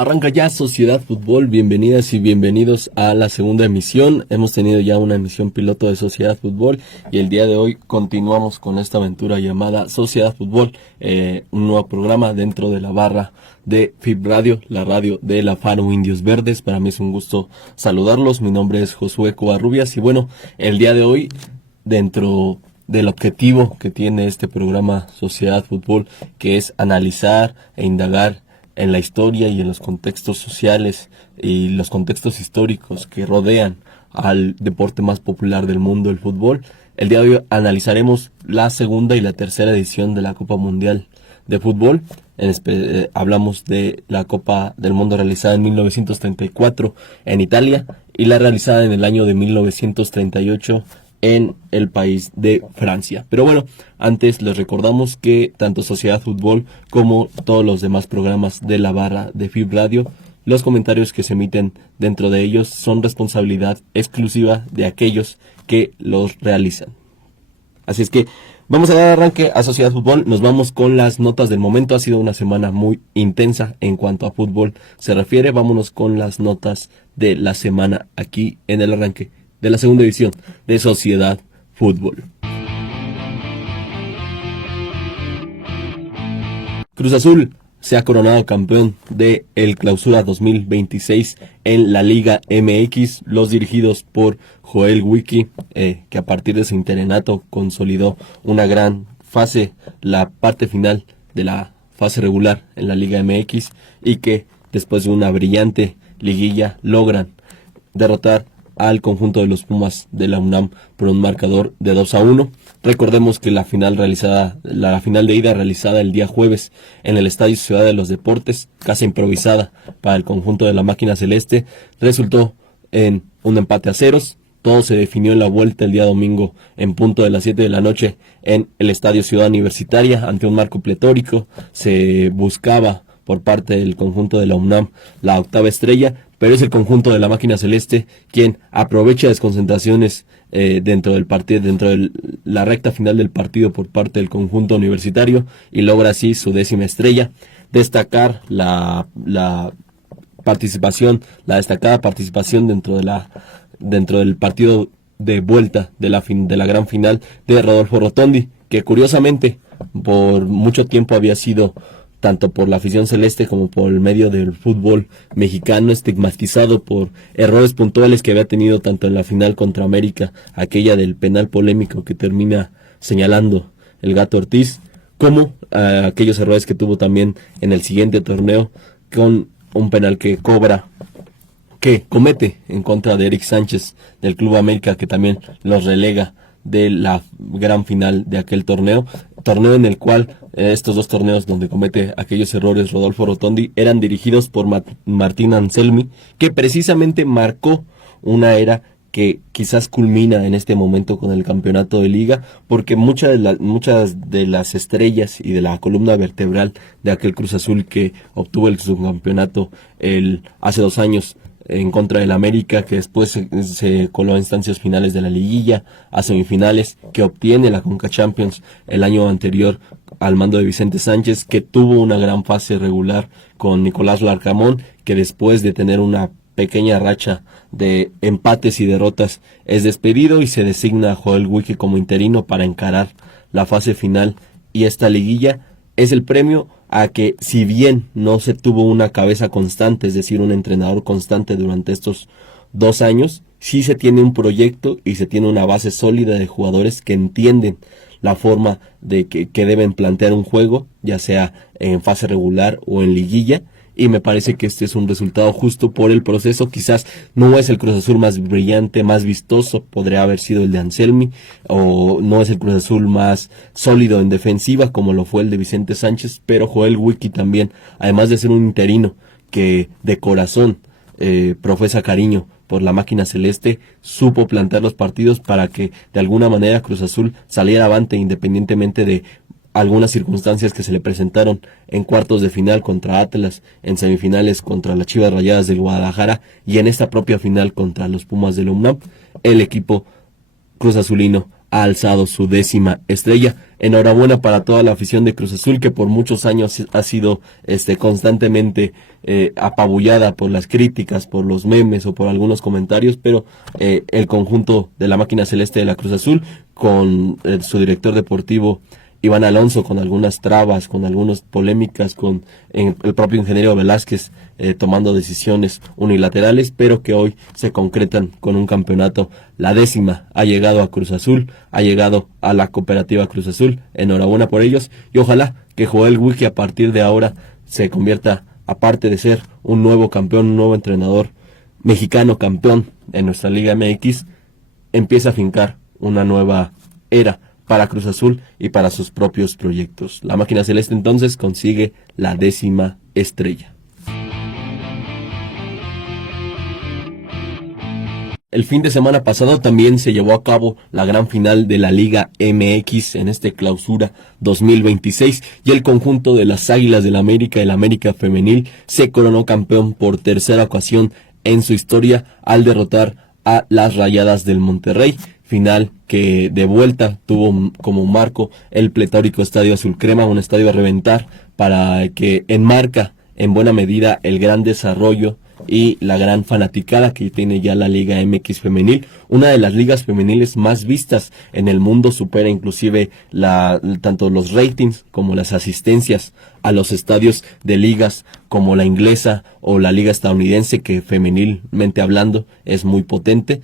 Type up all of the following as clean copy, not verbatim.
Arranca ya Sociedad Fútbol, bienvenidas y bienvenidos a la segunda emisión. Hemos tenido ya una emisión piloto de Sociedad Fútbol y el día de hoy continuamos con esta aventura llamada Sociedad Fútbol, un nuevo programa dentro de la barra de FIB Radio, la radio de la Faro Indios Verdes. Para mí es un gusto saludarlos, mi nombre es Josué Covarrubias y bueno, el día de hoy dentro del objetivo que tiene este programa Sociedad Fútbol, que es analizar e indagar en la historia y en los contextos sociales y los contextos históricos que rodean al deporte más popular del mundo, el fútbol. El día de hoy analizaremos la segunda y la tercera edición de la Copa Mundial de Fútbol. Hablamos de la Copa del Mundo realizada en 1934 en Italia y la realizada en el año de 1938 en el país de Francia. Pero bueno, antes les recordamos que tanto Sociedad Fútbol como todos los demás programas de la barra de FIB Radio, los comentarios que se emiten dentro de ellos son responsabilidad exclusiva de aquellos que los realizan. Así es que vamos a dar arranque a Sociedad Fútbol, nos vamos con las notas del momento. Ha sido una semana muy intensa en cuanto a fútbol se refiere. Vámonos con las notas de la semana aquí en el arranque de la segunda edición de Sociedad Fútbol. Cruz Azul se ha coronado campeón de el Clausura 2026 en la Liga MX. Los dirigidos por Joel Wiki, que a partir de su interinato consolidó una gran fase, la parte final de la fase regular en la Liga MX, y que después de una brillante liguilla logran derrotar al conjunto de los Pumas de la UNAM por un marcador de 2-1. Recordemos que la final de ida realizada el día jueves en el Estadio Ciudad de los Deportes, casa improvisada para el conjunto de la máquina celeste, resultó en un empate a ceros. Todo se definió en la vuelta el día domingo en punto de las 7 de la noche en el Estadio Ciudad Universitaria ante un marco pletórico. Se buscaba por parte del conjunto de la UNAM la octava estrella, pero es el conjunto de la máquina celeste quien aprovecha desconcentraciones dentro del partido, dentro de la recta final del partido por parte del conjunto universitario, y logra así su 10ª estrella. Destacar la destacada participación dentro del partido de vuelta de la gran final de Rodolfo Rotondi, que curiosamente por mucho tiempo había sido, tanto por la afición celeste como por el medio del fútbol mexicano, estigmatizado por errores puntuales que había tenido tanto en la final contra América, aquella del penal polémico que termina señalando el Gato Ortiz, como aquellos errores que tuvo también en el siguiente torneo con un penal que comete en contra de Eric Sánchez del Club América, que también los relega de la gran final de aquel torneo en el cual estos dos torneos donde comete aquellos errores Rodolfo Rotondi eran dirigidos por Martín Anselmi, que precisamente marcó una era que quizás culmina en este momento con el campeonato de liga, porque muchas de las estrellas y de la columna vertebral de aquel Cruz Azul que obtuvo el subcampeonato hace 2 años en contra del América, que después se coló a instancias finales de la liguilla, a semifinales, que obtiene la Conca Champions el año anterior al mando de Vicente Sánchez, que tuvo una gran fase regular con Nicolás Larcamón, que después de tener una pequeña racha de empates y derrotas es despedido y se designa a Joel Wiki como interino para encarar la fase final, y esta liguilla es el premio a que, si bien no se tuvo una cabeza constante, es decir, un entrenador constante durante estos 2 años, sí se tiene un proyecto y se tiene una base sólida de jugadores que entienden la forma de que deben plantear un juego, ya sea en fase regular o en liguilla, y me parece que este es un resultado justo por el proceso. Quizás no es el Cruz Azul más brillante, más vistoso, podría haber sido el de Anselmi, o no es el Cruz Azul más sólido en defensiva como lo fue el de Vicente Sánchez, pero Joel Wiki también, además de ser un interino que de corazón profesa cariño por la máquina celeste, supo plantear los partidos para que de alguna manera Cruz Azul saliera avante, independientemente de algunas circunstancias que se le presentaron en cuartos de final contra Atlas, en semifinales contra las Chivas Rayadas del Guadalajara y en esta propia final contra los Pumas de la UNAM. El equipo cruz azulino ha alzado su 10ª estrella. Enhorabuena para toda la afición de Cruz Azul, que por muchos años ha sido constantemente apabullada por las críticas, por los memes o por algunos comentarios, pero el conjunto de la máquina celeste de la Cruz Azul, con su director deportivo Iván Alonso, con algunas trabas, con algunas polémicas, con el propio ingeniero Velázquez tomando decisiones unilaterales, pero que hoy se concretan con un campeonato. La 10ª ha llegado a Cruz Azul, ha llegado a la cooperativa Cruz Azul. Enhorabuena por ellos, y ojalá que Joel Wiki a partir de ahora se convierta, aparte de ser un nuevo campeón, un nuevo entrenador mexicano campeón en nuestra Liga MX, empiece a fincar una nueva era para Cruz Azul y para sus propios proyectos. La máquina celeste entonces consigue la 10ª estrella. El fin de semana pasado también se llevó a cabo la gran final de la Liga MX en clausura 2026, y el conjunto de las Águilas del América, el América femenil, se coronó campeón por tercera ocasión en su historia al derrotar a las Rayadas del Monterrey. Final que de vuelta tuvo como marco el pletórico Estadio Azul Crema, un estadio a reventar, para que enmarca en buena medida el gran desarrollo y la gran fanaticada que tiene ya la Liga MX femenil, una de las ligas femeniles más vistas en el mundo. Supera inclusive tanto los ratings como las asistencias a los estadios de ligas como la inglesa o la liga estadounidense, que femenilmente hablando es muy potente.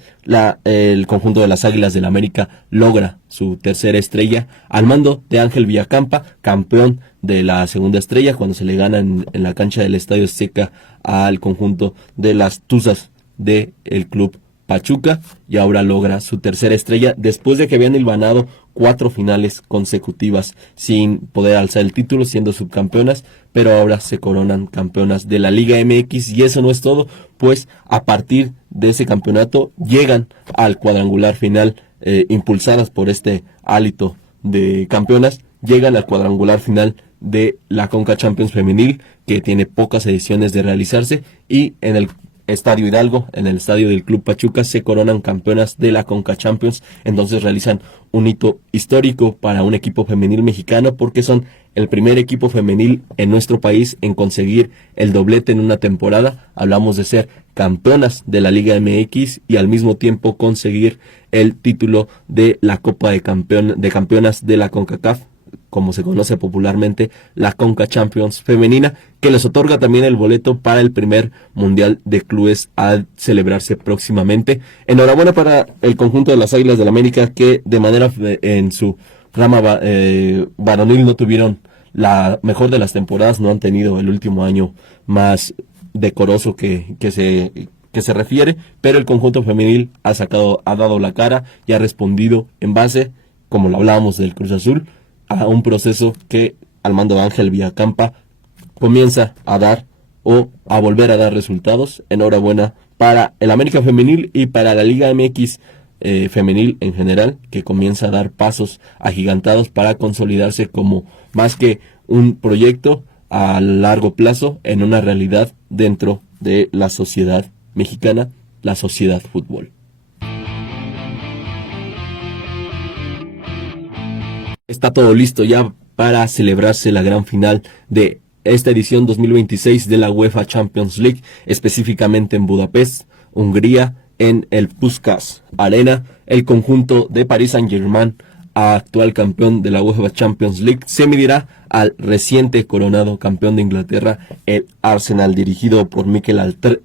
El conjunto de las Águilas del América logra su tercera estrella al mando de Ángel Villacampa, campeón de la segunda estrella cuando se le gana en la cancha del Estadio Azteca al conjunto de las Tuzas del club Pachuca, y ahora logra su tercera estrella después de que habían hilvanado 4 finales consecutivas sin poder alzar el título, siendo subcampeonas, pero ahora se coronan campeonas de la Liga MX. Y eso no es todo, pues a partir de ese campeonato llegan al cuadrangular final, impulsadas por este hálito de campeonas, llegan al cuadrangular final de la Conca Champions femenil, que tiene pocas ediciones de realizarse, y en el Estadio Hidalgo, en el estadio del Club Pachuca, se coronan campeonas de la Conca Champions. Entonces realizan un hito histórico para un equipo femenil mexicano, porque son el primer equipo femenil en nuestro país en conseguir el doblete en una temporada. Hablamos de ser campeonas de la Liga MX y al mismo tiempo conseguir el título de la Copa de Campeonas de la CONCACAF, como se conoce popularmente, la Conca Champions femenina, que les otorga también el boleto para el primer Mundial de Clubes a celebrarse próximamente. Enhorabuena para el conjunto de las Águilas del América, que de manera en su rama varonil no tuvieron la mejor de las temporadas, no han tenido el último año más decoroso que se refiere, pero el conjunto femenil ha dado la cara y ha respondido en base, como lo hablábamos del Cruz Azul, a un proceso que al mando de Ángel Villacampa comienza a dar o a volver a dar resultados. Enhorabuena para el América femenil y para la Liga MX femenil en general, que comienza a dar pasos agigantados para consolidarse como más que un proyecto a largo plazo, en una realidad dentro de la sociedad mexicana, la sociedad fútbol. Está todo listo ya para celebrarse la gran final de esta edición 2026 de la UEFA Champions League, específicamente en Budapest, Hungría, en el Puskás Arena. El conjunto de Paris Saint-Germain, actual campeón de la UEFA Champions League, se medirá al reciente coronado campeón de Inglaterra, el Arsenal, dirigido por Mikel Arteta.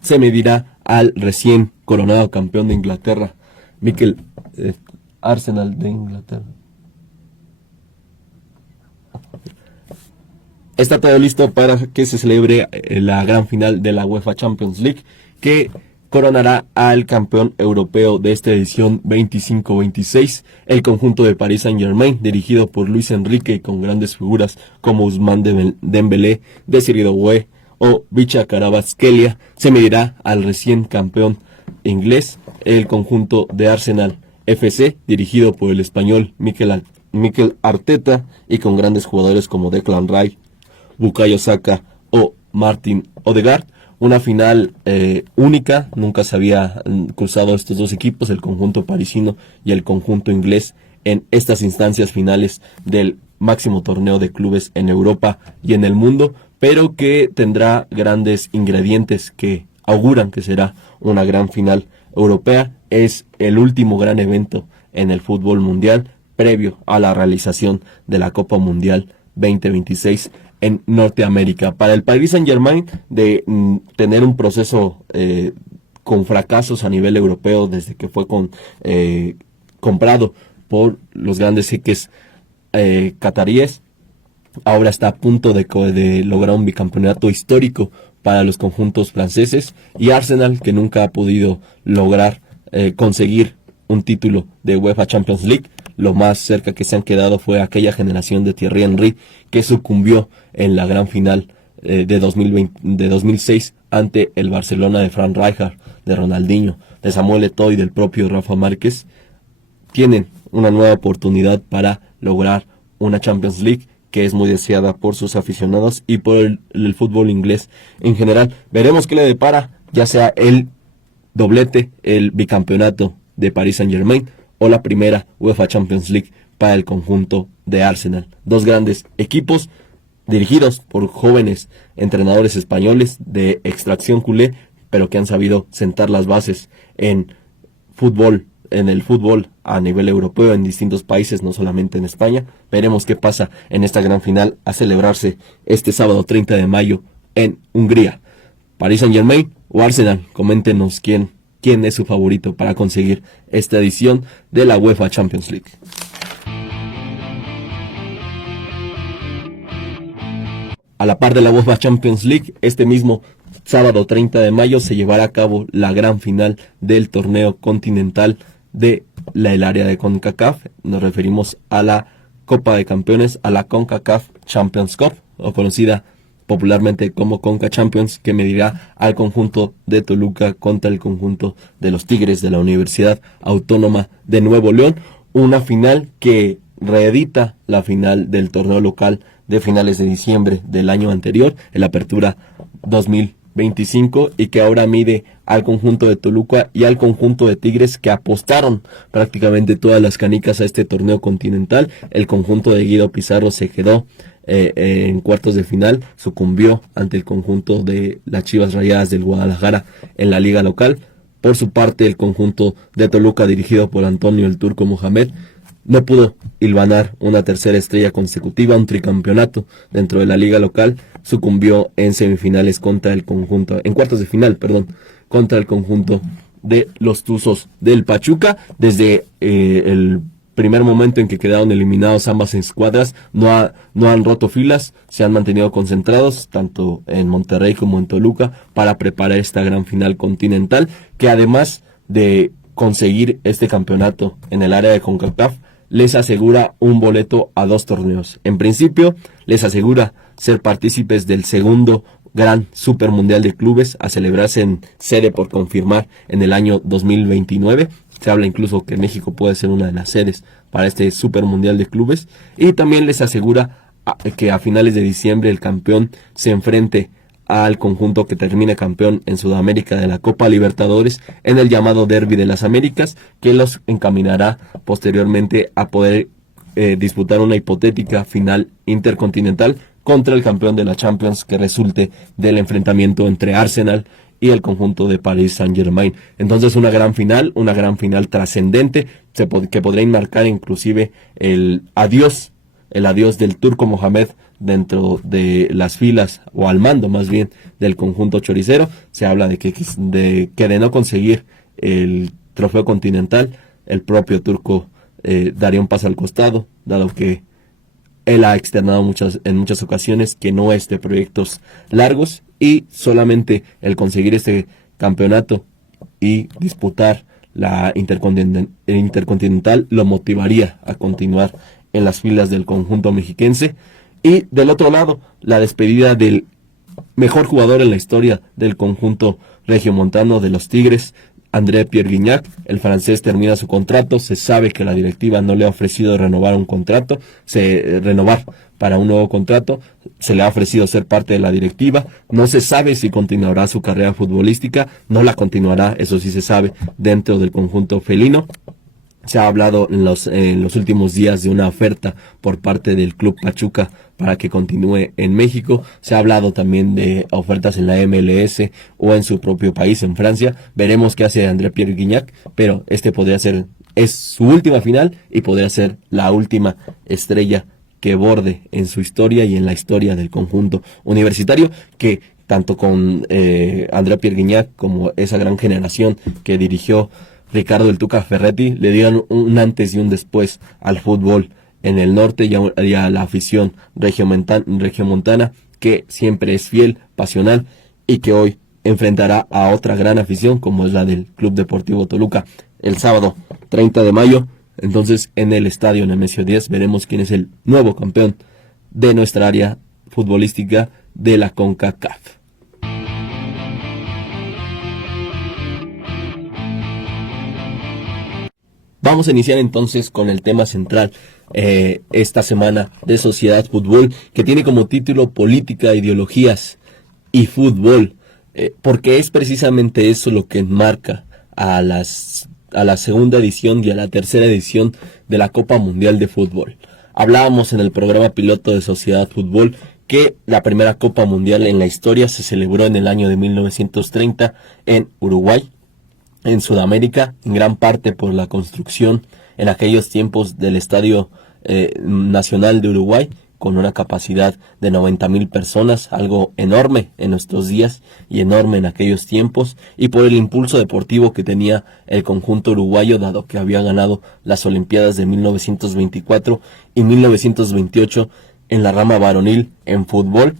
Se medirá al recién coronado campeón de Inglaterra, Arsenal de Inglaterra. Está todo listo para que se celebre la gran final de la UEFA Champions League, que coronará al campeón europeo de esta edición 25-26, el conjunto de Paris Saint-Germain, dirigido por Luis Enrique, con grandes figuras como Ousmane Dembélé, Desiree Doué o Vicha Kvaratskhelia. Se medirá al recién campeón inglés, el conjunto de Arsenal FC, dirigido por el español Mikel Arteta, y con grandes jugadores como Declan Rice, Bukayo Saka o Martin Odegaard. una final única, nunca se había cruzado estos dos equipos, el conjunto parisino y el conjunto inglés, en estas instancias finales del máximo torneo de clubes en Europa y en el mundo, pero que tendrá grandes ingredientes que auguran que será una gran final europea. Es el último gran evento en el fútbol mundial previo a la realización de la Copa Mundial 2026 en Norteamérica. Para el Paris Saint-Germain, de tener un proceso con fracasos a nivel europeo desde que fue comprado por los grandes jeques cataríes, ahora está a punto de lograr un bicampeonato histórico para los conjuntos franceses, y Arsenal, que nunca ha podido lograr conseguir un título de UEFA Champions League. Lo más cerca que se han quedado fue aquella generación de Thierry Henry, que sucumbió en la gran final de 2006 ante el Barcelona de Frank Rijkaard, de Ronaldinho, de Samuel Eto'o y del propio Rafa Márquez. Tienen una nueva oportunidad para lograr una Champions League que es muy deseada por sus aficionados y por el fútbol inglés en general. Veremos qué le depara, ya sea el doblete, el bicampeonato de Paris Saint-Germain o la primera UEFA Champions League para el conjunto de Arsenal. Dos grandes equipos dirigidos por jóvenes entrenadores españoles de extracción culé, pero que han sabido sentar las bases en el fútbol a nivel europeo en distintos países, no solamente en España. Veremos qué pasa en esta gran final a celebrarse este sábado 30 de mayo en Hungría. Paris Saint-Germain o Arsenal, coméntenos quién es su favorito para conseguir esta edición de la UEFA Champions League. A la par de la UEFA Champions League, este mismo sábado 30 de mayo se llevará a cabo la gran final del torneo continental del área de CONCACAF. Nos referimos a la Copa de Campeones, a la CONCACAF Champions Cup, o conocida popularmente como Conca Champions, que medirá al conjunto de Toluca contra el conjunto de los Tigres de la Universidad Autónoma de Nuevo León. Una final que reedita la final del torneo local de finales de diciembre del año anterior, el Apertura 2025, y que ahora mide al conjunto de Toluca y al conjunto de Tigres, que apostaron prácticamente todas las canicas a este torneo continental. El conjunto de Guido Pizarro se quedó en cuartos de final, sucumbió ante el conjunto de las Chivas Rayadas del Guadalajara en la liga local. Por su parte, el conjunto de Toluca, dirigido por Antonio el Turco Mohamed, no pudo hilvanar una tercera estrella consecutiva, un tricampeonato dentro de la liga local. Sucumbió en semifinales en cuartos de final, contra el conjunto de los Tuzos del Pachuca. Desde el primer momento en que quedaron eliminados ambas escuadras, no han roto filas, se han mantenido concentrados tanto en Monterrey como en Toluca para preparar esta gran final continental, que además de conseguir este campeonato en el área de CONCACAF, les asegura un boleto a 2 torneos. En principio, les asegura ser partícipes del segundo gran Super Mundial de Clubes, a celebrarse en sede por confirmar en el año 2029. Se habla incluso que México puede ser una de las sedes para este Super Mundial de Clubes. Y también les asegura que a finales de diciembre el campeón se enfrente al conjunto que termine campeón en Sudamérica de la Copa Libertadores en el llamado Derby de las Américas, que los encaminará posteriormente a poder disputar una hipotética final intercontinental contra el campeón de la Champions, que resulte del enfrentamiento entre Arsenal y el conjunto de Paris Saint-Germain. Entonces una gran final trascendente, que podrá enmarcar inclusive el adiós del Turco Mohamed dentro de las filas, o al mando más bien, del conjunto choricero. Se habla de que de no conseguir el trofeo continental, el propio turco daría un paso al costado, dado que él ha externado en muchas ocasiones que no es de proyectos largos, y solamente el conseguir este campeonato y disputar el intercontinental lo motivaría a continuar en las filas del conjunto mexiquense. Y del otro lado, la despedida del mejor jugador en la historia del conjunto regiomontano de los Tigres, André Pierre Gignac, el francés, termina su contrato. Se sabe que la directiva no le ha ofrecido renovar para un nuevo contrato. Se le ha ofrecido ser parte de la directiva. No se sabe si continuará su carrera futbolística. No la continuará, eso sí se sabe, dentro del conjunto felino. Se ha hablado en los últimos días de una oferta por parte del Club Pachuca para que continúe en México. Se ha hablado también de ofertas en la MLS o en su propio país, en Francia. Veremos qué hace André Pierre Gignac, pero es su última final y podría ser la última estrella que borde en su historia y en la historia del conjunto universitario, que tanto con André Pierre Gignac como esa gran generación que dirigió Ricardo el Tuca Ferretti le dieron un antes y un después al fútbol en el norte y a la afición regiomontana, que siempre es fiel, pasional, y que hoy enfrentará a otra gran afición como es la del Club Deportivo Toluca el sábado 30 de mayo. Entonces, en el estadio Nemesio 10 veremos quién es el nuevo campeón de nuestra área futbolística de la CONCACAF. Vamos a iniciar entonces con el tema central esta semana de Sociedad Fútbol, que tiene como título Política, Ideologías y Fútbol, porque es precisamente eso lo que enmarca a la segunda edición y a la tercera edición de la Copa Mundial de Fútbol. Hablábamos en el programa piloto de Sociedad Fútbol que la primera Copa Mundial en la historia se celebró en el año de 1930 en Uruguay, en Sudamérica, en gran parte por la construcción en aquellos tiempos del Estadio Nacional de Uruguay, con una capacidad de 90,000 personas, algo enorme en nuestros días y enorme en aquellos tiempos, y por el impulso deportivo que tenía el conjunto uruguayo, dado que había ganado las Olimpiadas de 1924 y 1928 en la rama varonil en fútbol.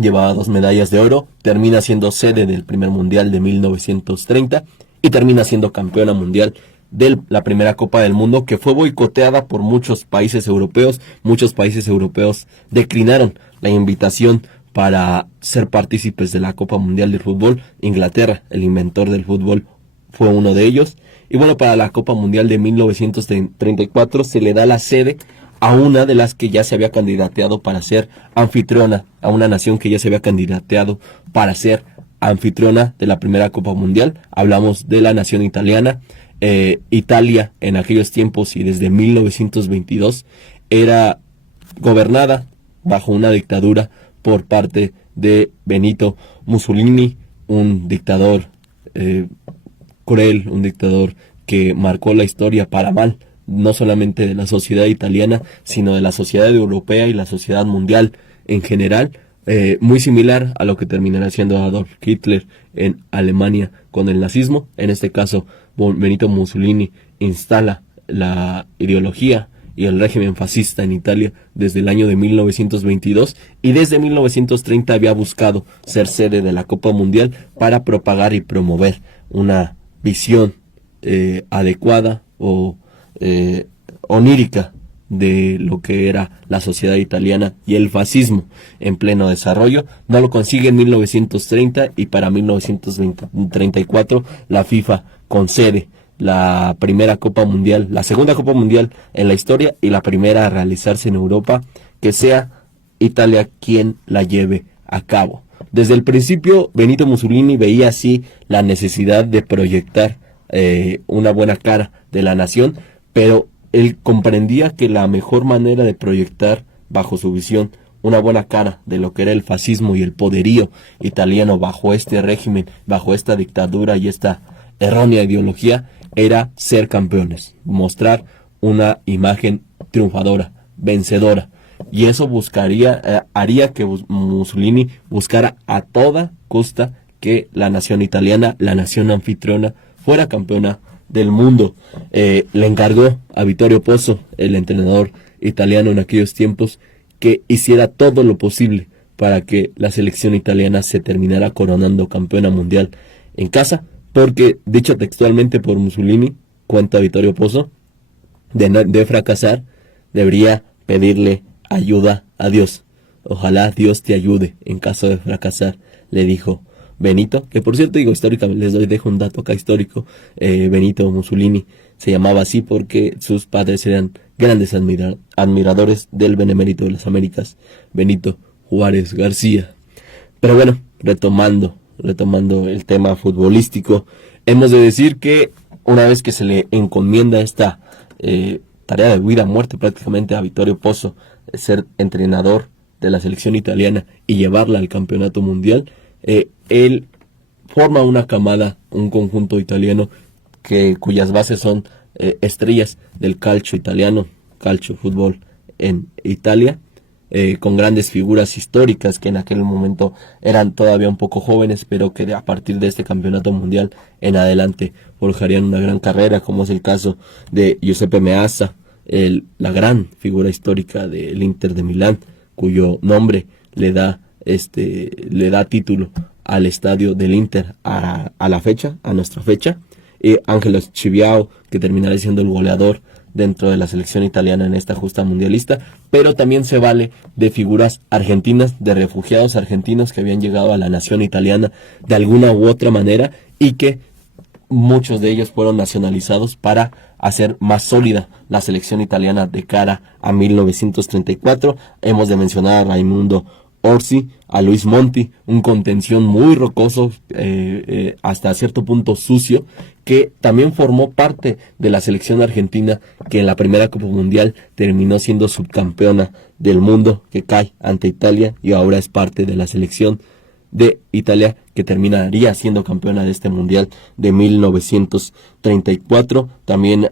Llevaba 2 medallas de oro, termina siendo sede del primer mundial de 1930 y termina siendo campeona mundial de la primera Copa del Mundo, que fue boicoteada por muchos países europeos. Muchos países europeos declinaron la invitación para ser partícipes de la Copa Mundial de Fútbol. Inglaterra, el inventor del fútbol, fue uno de ellos. Y bueno, para la Copa Mundial de 1934 se le da la sede a una de las que ya se había candidateado para ser anfitriona, a una nación que ya se había candidateado para ser anfitriona de la primera Copa Mundial. Hablamos de la nación italiana. Italia en aquellos tiempos y desde 1922 era gobernada bajo una dictadura por parte de Benito Mussolini, un dictador cruel, un dictador que marcó la historia para mal, no solamente de la sociedad italiana, sino de la sociedad europea y la sociedad mundial en general, muy similar a lo que terminará siendo Adolf Hitler en Alemania con el nazismo. En este caso, Benito Mussolini instala la ideología y el régimen fascista en Italia desde el año de 1922, y desde 1930 había buscado ser sede de la Copa Mundial para propagar y promover una visión adecuada o onírica de lo que era la sociedad italiana y el fascismo en pleno desarrollo. No lo consigue en 1930 y para 1934 la FIFA concede la primera Copa Mundial, la segunda Copa Mundial en la historia y la primera a realizarse en Europa, que sea Italia quien la lleve a cabo. Desde el principio Benito Mussolini veía así la necesidad de proyectar una buena cara de la nación, pero él comprendía que la mejor manera de proyectar bajo su visión una buena cara de lo que era el fascismo y el poderío italiano bajo este régimen, bajo esta dictadura y esta errónea ideología, era ser campeones, mostrar una imagen triunfadora, vencedora. Y eso haría que Mussolini buscara a toda costa que la nación italiana, la nación anfitriona, fuera campeona del mundo. Le encargó a Vittorio Pozzo, el entrenador italiano en aquellos tiempos, que hiciera todo lo posible para que la selección italiana se terminara coronando campeona mundial en casa, porque, dicho textualmente por Mussolini, cuenta Vittorio Pozzo, de fracasar, debería pedirle ayuda a Dios. Ojalá Dios te ayude en caso de fracasar, le dijo Benito, que por cierto digo históricamente, dejo un dato acá histórico, Benito Mussolini se llamaba así porque sus padres eran grandes admiradores del benemérito de las Américas, Benito Juárez García. Pero bueno, retomando el tema futbolístico, hemos de decir que una vez que se le encomienda esta tarea de vida a muerte prácticamente a Vittorio Pozzo, ser entrenador de la selección italiana y llevarla al campeonato mundial, él forma una camada, un conjunto italiano cuyas bases son estrellas del calcio italiano, calcio fútbol en Italia, con grandes figuras históricas que en aquel momento eran todavía un poco jóvenes, pero que a partir de este campeonato mundial en adelante forjarían una gran carrera, como es el caso de Giuseppe Meazza, la gran figura histórica del Inter de Milán, cuyo nombre le da título al estadio del Inter a nuestra fecha. Angelo Chiviao, que terminará siendo el goleador dentro de la selección italiana en esta justa mundialista, pero también se vale de figuras argentinas, de refugiados argentinos que habían llegado a la nación italiana de alguna u otra manera y que muchos de ellos fueron nacionalizados para hacer más sólida la selección italiana de cara a 1934. Hemos de mencionar a Raimundo Orsi, a Luis Monti, un contención muy rocoso, hasta cierto punto sucio, que también formó parte de la selección argentina que en la primera Copa Mundial terminó siendo subcampeona del mundo, que cae ante Italia y ahora es parte de la selección de Italia que terminaría siendo campeona de este mundial de 1934. También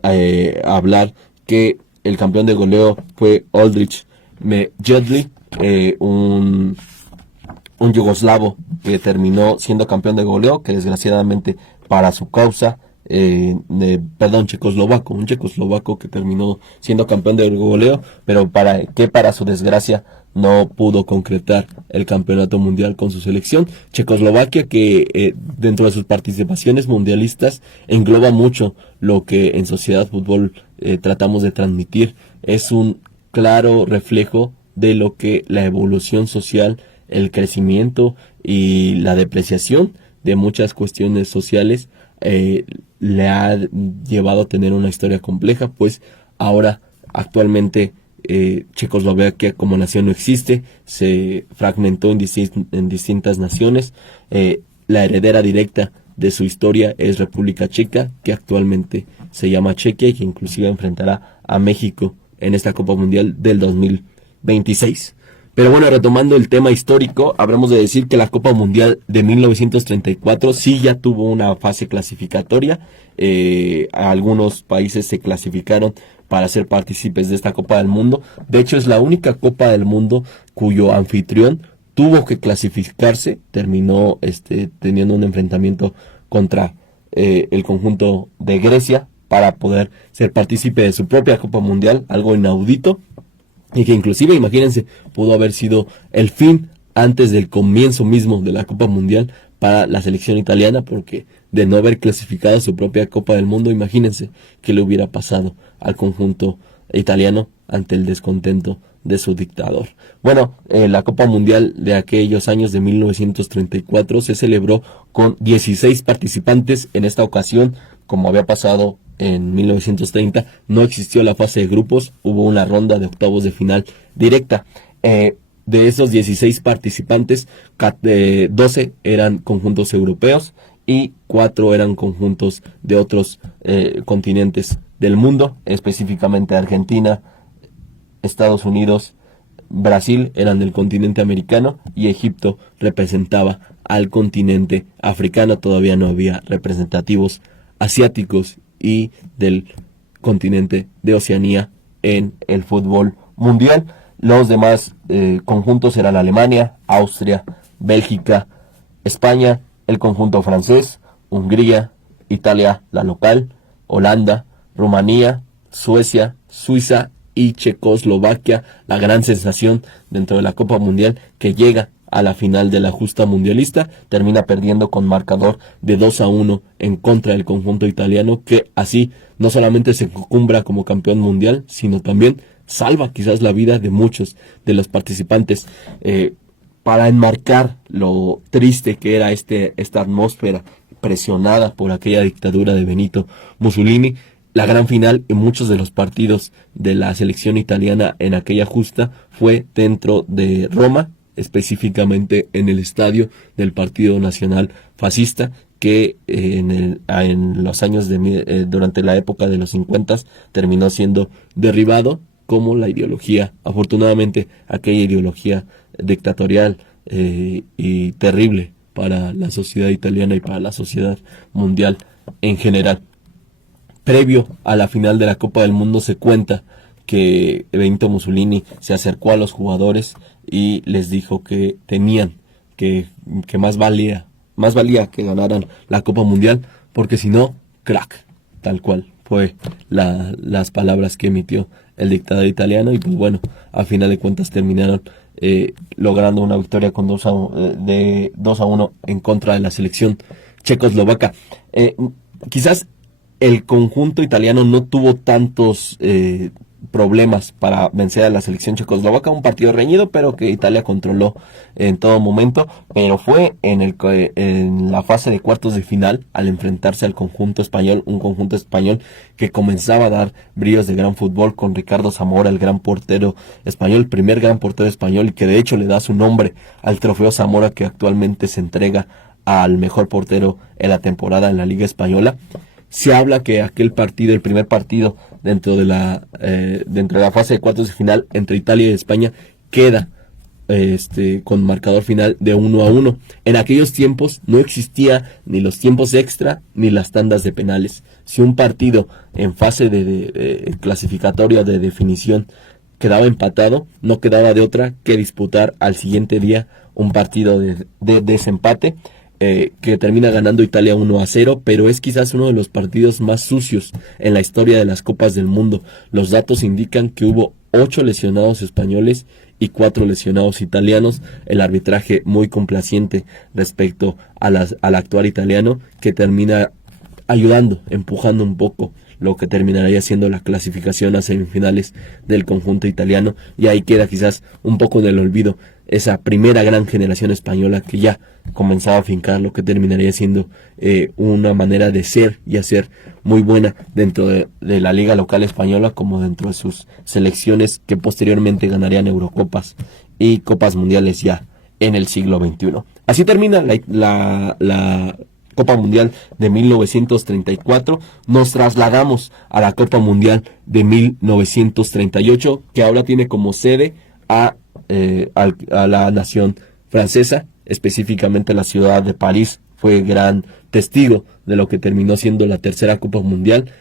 hablar que el campeón de goleo fue Oldrich Medjugorje, un yugoslavo que terminó siendo campeón de goleo, que desgraciadamente para su causa, un checoslovaco que terminó siendo campeón de goleo, pero para su desgracia no pudo concretar el campeonato mundial con su selección. Checoslovaquia, que dentro de sus participaciones mundialistas engloba mucho lo que en Sociedad Fútbol tratamos de transmitir, es un claro reflejo de lo que la evolución social, el crecimiento y la depreciación de muchas cuestiones sociales le ha llevado a tener una historia compleja, pues ahora actualmente Checoslovaquia como nación no existe, se fragmentó en distintas naciones. La heredera directa de su historia es República Checa, que actualmente se llama Chequia y que inclusive enfrentará a México en esta Copa Mundial del 2026. Pero bueno, retomando el tema histórico, habremos de decir que la Copa Mundial de 1934 sí ya tuvo una fase clasificatoria. Algunos países se clasificaron para ser partícipes de esta Copa del Mundo. De hecho, es la única Copa del Mundo cuyo anfitrión tuvo que clasificarse. Terminó teniendo un enfrentamiento contra el conjunto de Grecia para poder ser partícipe de su propia Copa Mundial, algo inaudito. Y que inclusive, imagínense, pudo haber sido el fin antes del comienzo mismo de la Copa Mundial para la selección italiana, porque de no haber clasificado su propia Copa del Mundo, imagínense qué le hubiera pasado al conjunto italiano ante el descontento de su dictador. Bueno, la Copa Mundial de aquellos años de 1934 se celebró con 16 participantes. En esta ocasión, como había pasado en 1930, no existió la fase de grupos, hubo una ronda de octavos de final directa. De esos 16 participantes, 12 eran conjuntos europeos y 4 eran conjuntos de otros continentes del mundo, específicamente Argentina, Estados Unidos, Brasil eran del continente americano y Egipto representaba al continente africano. Todavía no había representativos asiáticos y del continente de Oceanía en el fútbol mundial. Los demás conjuntos eran Alemania, Austria, Bélgica, España, el conjunto francés, Hungría, Italia, la local, Holanda, Rumanía, Suecia, Suiza y Checoslovaquia, la gran sensación dentro de la Copa Mundial que llega a la final de la justa mundialista, termina perdiendo con marcador de 2-1 en contra del conjunto italiano, que así no solamente se encumbra como campeón mundial, sino también salva quizás la vida de muchos de los participantes. para enmarcar lo triste que era esta atmósfera presionada por aquella dictadura de Benito Mussolini. La gran final en muchos de los partidos de la selección italiana en aquella justa fue dentro de Roma, específicamente en el estadio del Partido Nacional Fascista, que en los años durante la época de los 50 terminó siendo derribado como la ideología, afortunadamente aquella ideología dictatorial y terrible para la sociedad italiana y para la sociedad mundial en general. Previo a la final de la Copa del Mundo se cuenta que Benito Mussolini se acercó a los jugadores y les dijo que tenían que más valía que ganaran la Copa Mundial, porque si no, crack, tal cual fue las palabras que emitió el dictador italiano. Y pues bueno, a final de cuentas terminaron logrando una victoria con 2-1 en contra de la selección checoslovaca. Quizás el conjunto italiano no tuvo tantos problemas para vencer a la selección checoslovaca, un partido reñido, pero que Italia controló en todo momento, pero fue en la fase de cuartos de final, al enfrentarse al conjunto español, un conjunto español que comenzaba a dar bríos de gran fútbol con Ricardo Zamora, el gran portero español, el primer gran portero español, y que de hecho le da su nombre al trofeo Zamora, que actualmente se entrega al mejor portero en la temporada en la Liga Española. Se habla que aquel partido, el primer partido dentro de la fase de cuartos de final entre Italia y España, queda con marcador final de 1-1. En aquellos tiempos no existía ni los tiempos extra ni las tandas de penales. Si un partido en fase de clasificatoria de definición quedaba empatado, no quedaba de otra que disputar al siguiente día un partido de desempate, que termina ganando Italia 1-0, pero es quizás uno de los partidos más sucios en la historia de las Copas del Mundo. Los datos indican que hubo 8 lesionados españoles y 4 lesionados italianos, el arbitraje muy complaciente respecto al actuar italiano, que termina ayudando, empujando un poco lo que terminaría siendo la clasificación a semifinales del conjunto italiano, y ahí queda quizás un poco del olvido esa primera gran generación española que ya comenzaba a fincar lo que terminaría siendo una manera de ser y hacer muy buena dentro de la liga local española, como dentro de sus selecciones que posteriormente ganarían Eurocopas y Copas Mundiales ya en el siglo XXI. Así termina la Copa Mundial de 1934. Nos trasladamos a la Copa Mundial de 1938, que ahora tiene como sede a la nación francesa, específicamente la ciudad de París. Fue gran testigo de lo que terminó siendo la tercera Copa Mundial.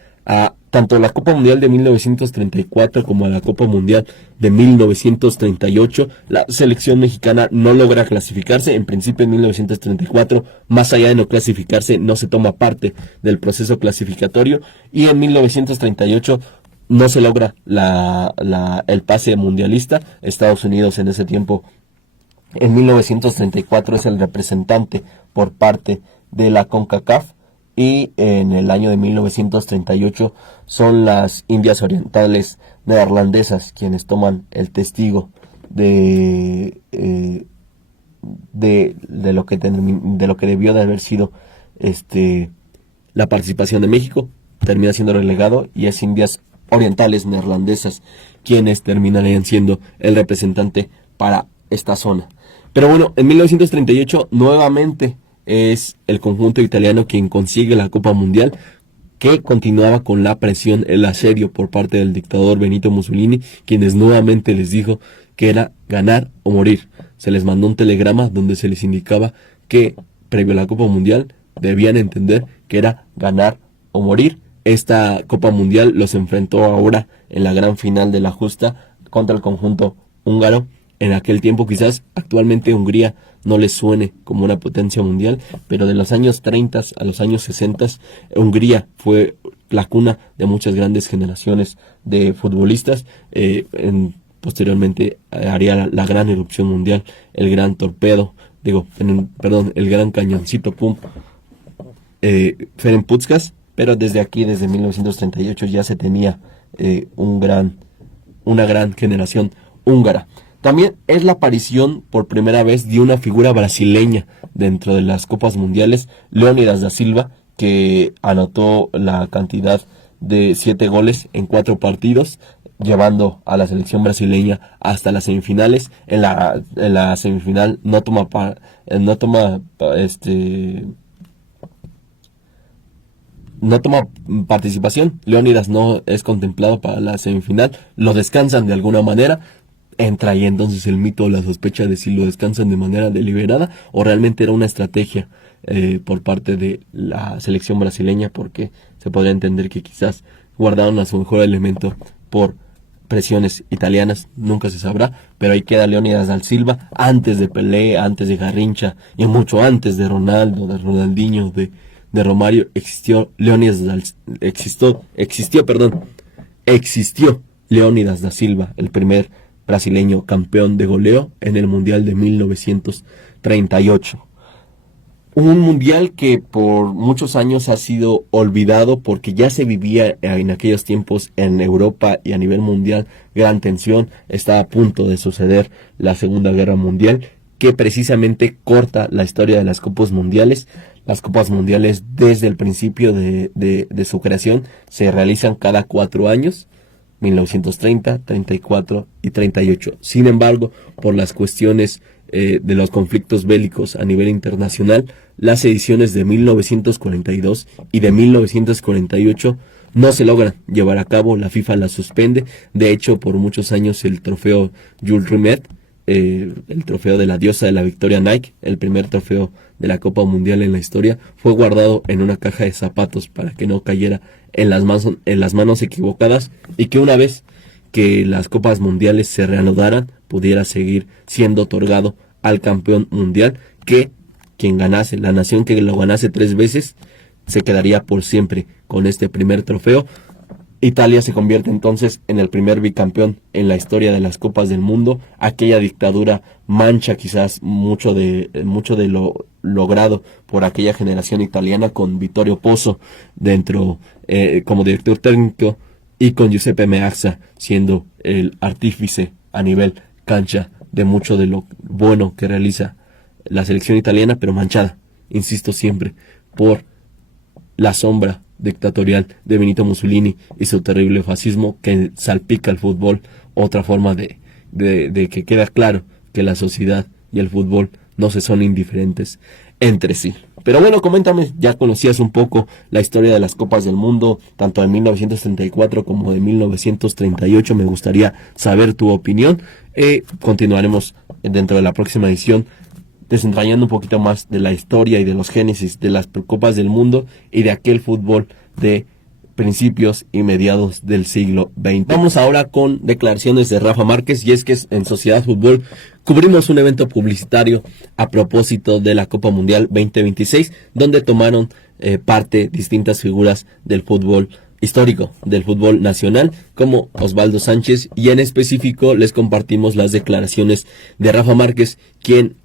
Tanto la Copa Mundial de 1934 como la Copa Mundial de 1938, la selección mexicana no logra clasificarse. En principio, en 1934, más allá de no clasificarse, no se toma parte del proceso clasificatorio, y en 1938 no se logra el pase mundialista. Estados Unidos en ese tiempo, en 1934, es el representante por parte de la CONCACAF, y en el año de 1938 son las Indias Orientales Neerlandesas quienes toman el testigo de lo que debió de haber sido la participación de México. Termina siendo relegado, y es Indias Orientales Neerlandesas quienes terminarían siendo el representante para esta zona. Pero bueno, en 1938 nuevamente es el conjunto italiano quien consigue la Copa Mundial, que continuaba con la presión, el asedio por parte del dictador Benito Mussolini, quienes nuevamente les dijo que era ganar o morir. Se les mandó un telegrama donde se les indicaba que previo a la Copa Mundial debían entender que era ganar o morir. Esta Copa Mundial los enfrentó ahora en la gran final de la justa contra el conjunto húngaro. En aquel tiempo, quizás actualmente Hungría no les suene como una potencia mundial, pero de los años 30 a los años 60, Hungría fue la cuna de muchas grandes generaciones de futbolistas. Posteriormente haría la gran erupción mundial, el gran el gran cañoncito Ferenc Puskás, pero desde 1938 ya se tenía una gran generación húngara. También es la aparición por primera vez de una figura brasileña dentro de las Copas Mundiales, Leônidas da Silva, que anotó la cantidad de 7 goles en 4 partidos, llevando a la selección brasileña hasta las semifinales. En la semifinal no toma participación. Leónidas no es contemplado para la semifinal. Lo descansan de alguna manera. Entra ahí entonces el mito o la sospecha de si lo descansan de manera deliberada o realmente era una estrategia por parte de la selección brasileña, porque se podría entender que quizás guardaron a su mejor elemento por presiones italianas, nunca se sabrá, pero ahí queda Leónidas da Silva, antes de Pelé, antes de Garrincha y mucho antes de Ronaldo, de Ronaldinho, de Romario. Existió Leónidas da Silva, el primer brasileño campeón de goleo en el Mundial de 1938. Un mundial que por muchos años ha sido olvidado porque ya se vivía en aquellos tiempos en Europa y a nivel mundial gran tensión. Está a punto de suceder la Segunda Guerra Mundial, que precisamente corta la historia de las Copas Mundiales. Las Copas Mundiales desde el principio de su creación se realizan cada 4 años. 1930, 34 y 38. Sin embargo, por las cuestiones de los conflictos bélicos a nivel internacional, las ediciones de 1942 y de 1948 no se logran llevar a cabo. La FIFA las suspende. De hecho, por muchos años el trofeo Jules Rimet, el trofeo de la diosa de la victoria Nike, el primer trofeo de la Copa Mundial en la historia, fue guardado en una caja de zapatos para que no cayera en las manos equivocadas, y que una vez que las Copas Mundiales se reanudaran pudiera seguir siendo otorgado al campeón mundial, que quien ganase, la nación que lo ganase 3 veces, se quedaría por siempre con este primer trofeo. Italia se convierte entonces en el primer bicampeón en la historia de las Copas del Mundo. Aquella dictadura mancha quizás mucho de lo logrado por aquella generación italiana, con Vittorio Pozzo dentro como director técnico, y con Giuseppe Meazza siendo el artífice a nivel cancha de mucho de lo bueno que realiza la selección italiana, pero manchada, insisto siempre, por la sombra dictatorial de Benito Mussolini y su terrible fascismo que salpica el fútbol. Otra forma de que queda claro que la sociedad y el fútbol no se son indiferentes entre sí. Pero bueno, coméntame, ya conocías un poco la historia de las Copas del Mundo, tanto de 1934 como de 1938. Me gustaría saber tu opinión. Continuaremos dentro de la próxima edición desentrañando un poquito más de la historia y de los génesis de las Copas del Mundo y de aquel fútbol de principios y mediados del siglo XX. Vamos ahora con declaraciones de Rafa Márquez, y es que en Sociedad Fútbol cubrimos un evento publicitario a propósito de la Copa Mundial 2026, donde tomaron parte distintas figuras del fútbol histórico, del fútbol nacional, como Osvaldo Sánchez, y en específico les compartimos las declaraciones de Rafa Márquez, quien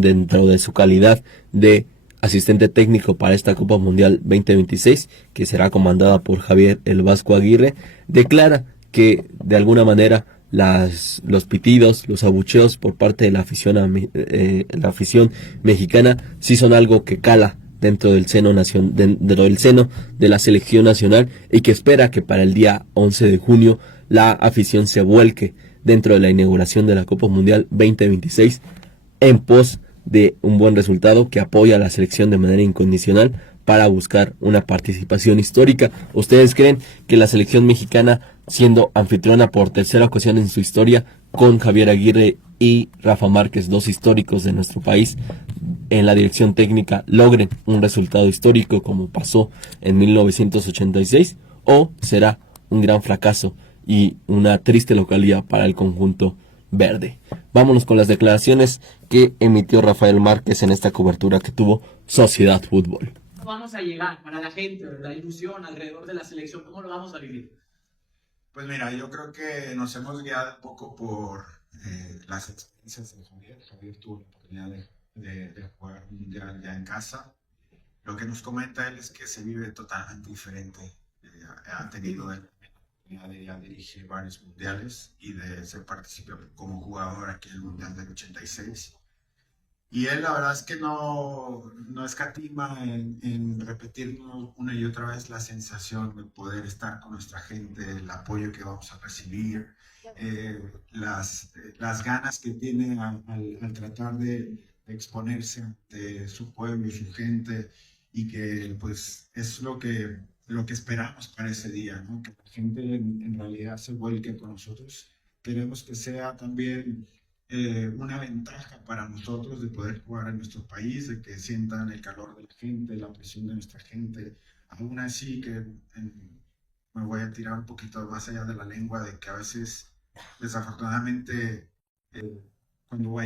dentro de su calidad de asistente técnico para esta Copa Mundial 2026, que será comandada por Javier El Vasco Aguirre, declara que de alguna manera los pitidos, los abucheos por parte de la afición mexicana sí son algo que cala dentro del seno de la selección nacional, y que espera que para el día 11 de junio la afición se vuelque dentro de la inauguración de la Copa Mundial 2026 en pos de un buen resultado, que apoya a la selección de manera incondicional para buscar una participación histórica. ¿Ustedes creen que la selección mexicana, siendo anfitriona por tercera ocasión en su historia, con Javier Aguirre y Rafa Márquez, dos históricos de nuestro país, en la dirección técnica, logren un resultado histórico como pasó en 1986, o será un gran fracaso y una triste localía para el conjunto verde? Vámonos con las declaraciones que emitió Rafael Márquez en esta cobertura que tuvo Sociedad Fútbol. Vamos a llegar para la gente, la ilusión alrededor de la selección, ¿cómo lo vamos a vivir? Pues mira, yo creo que nos hemos guiado un poco por las experiencias de Javier. Javier tuvo la oportunidad de jugar un mundial ya en casa. Lo que nos comenta él es que se vive totalmente diferente. Ha tenido oportunidad de ya dirigir varios mundiales y de ser partícipe como jugador aquí en el Mundial del 86. Y él la verdad es que no escatima en repetirnos una y otra vez la sensación de poder estar con nuestra gente, el apoyo que vamos a recibir, las ganas que tiene al tratar de exponerse ante su pueblo y su gente, y que pues es lo que esperamos para ese día, ¿no? Que la gente en realidad se vuelque con nosotros. Queremos que sea también una ventaja para nosotros de poder jugar en nuestro país, de que sientan el calor de la gente, la presión de nuestra gente. Aún así que me voy a tirar un poquito más allá de la lengua, de que a veces desafortunadamente cuando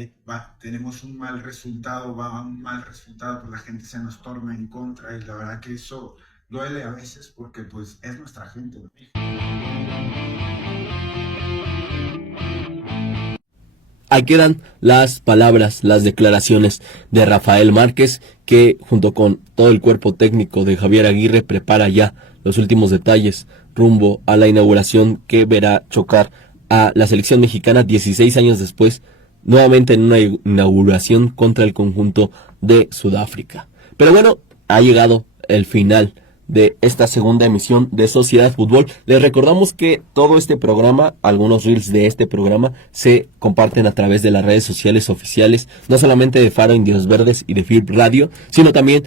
tenemos un mal resultado, va a un mal resultado, pues la gente se nos torna en contra, y la verdad que eso duele a veces porque pues es nuestra gente, ¿no? Ahí quedan las palabras, las declaraciones de Rafael Márquez, que junto con todo el cuerpo técnico de Javier Aguirre prepara ya los últimos detalles rumbo a la inauguración que verá chocar a la selección mexicana 16 años después, nuevamente en una inauguración contra el conjunto de Sudáfrica. Pero bueno, ha llegado el final de esta segunda emisión de Sociedad Fútbol. Les recordamos que todo este programa, algunos reels de este programa, se comparten a través de las redes sociales oficiales, no solamente de Faro Indios Verdes y de FIB Radio, sino también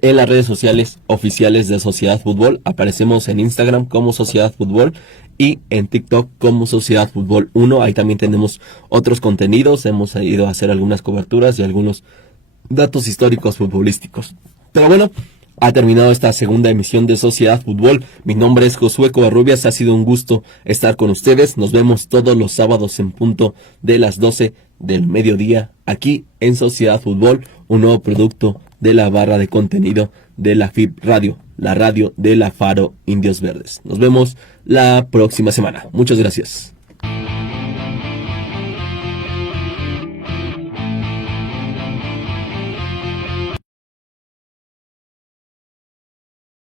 en las redes sociales oficiales de Sociedad Fútbol. Aparecemos en Instagram como Sociedad Fútbol y en TikTok como Sociedad Fútbol 1. Ahí también tenemos otros contenidos. Hemos ido a hacer algunas coberturas y algunos datos históricos futbolísticos. Pero bueno, ha terminado esta segunda emisión de Sociedad Fútbol. Mi nombre es Josué Covarrubias. Ha sido un gusto estar con ustedes. Nos vemos todos los sábados en punto de las 12 del mediodía aquí en Sociedad Fútbol, un nuevo producto de la barra de contenido de la FIB Radio, la radio de la Faro Indios Verdes. Nos vemos la próxima semana. Muchas gracias.